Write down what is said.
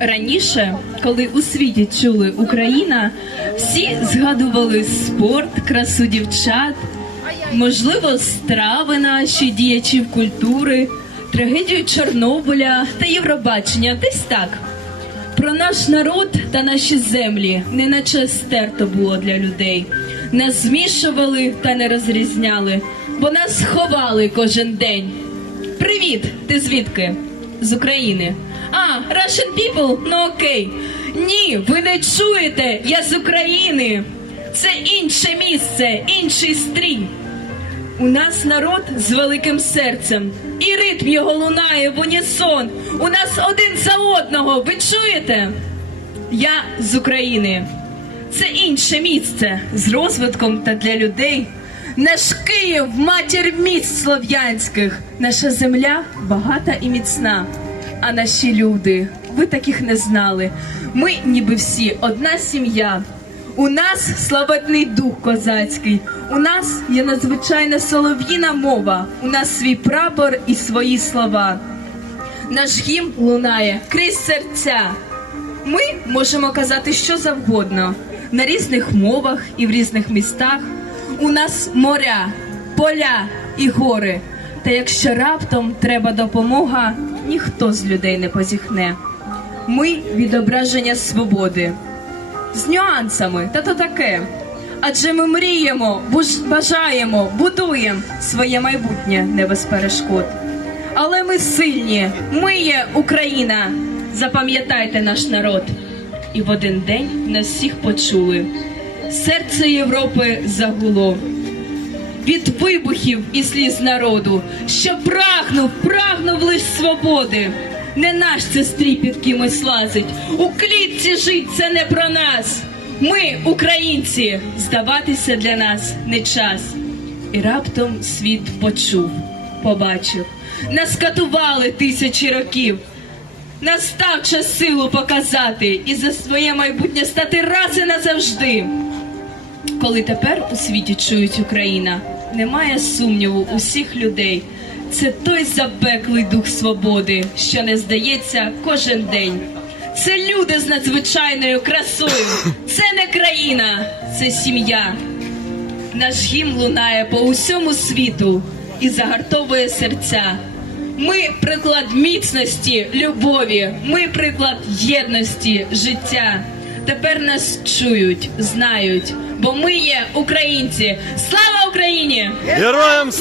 Раніше, коли у світі чули Україна, всі згадували спорт, красу дівчат, можливо, страви наші діячів культури, трагедію Чорнобиля та Євробачення. Десь так. Про наш народ та наші землі неначе стерто було для людей. Нас змішували та не розрізняли, бо нас ховали кожен день. Привіт! Ти звідки? З України. А, Russian people? Ну окей. Ні, ви не чуєте, я з України. Це інше місце, інший стрій. У нас народ з великим серцем, і ритм його лунає в унісон. У нас один за одного. Ви чуєте? Я з України. Це інше місце з розвитком та для людей. Наш Київ, матір міст слов'янських, наша земля багата і міцна. А наші люди, ви таких не знали. Ми, ніби всі, одна сім'я. У нас славетний дух козацький, у нас є надзвичайна солов'їна мова, у нас свій прапор і свої слова. Наш гімн лунає крізь серця. Ми можемо казати що завгодно на різних мовах і в різних містах. У нас моря, поля і гори. Та якщо раптом треба допомога, ніхто з людей не позіхне. Ми відображення свободи з нюансами, та то таке. Адже ми мріємо, бажаємо, будуємо своє майбутнє не без перешкод. Але ми сильні, ми є Україна. Запам'ятайте наш народ. І в один день нас всіх почули. Серце Європи загуло від вибухів і сліз народу, що прагнув, прагнув лиш свободи. Не наш це стрій під кимось лазить. У клітці жить це не про нас. Ми, українці, здаватися для нас не час. І раптом світ почув, побачив. Нас катували тисячі років. Настав час силу показати і за своє майбутнє стати раз і назавжди. Коли тепер у світі чують Україна, немає сумніву усіх людей. Це той запеклий дух свободи, що не здається кожен день. Це люди з надзвичайною красою. Це не країна, це сім'я. Наш гімн лунає по усьому світу і загартовує серця. Ми приклад міцності, любові, ми приклад єдності, життя. Тепер нас чують, знають, бо ми є українці. Слава Україні! Героям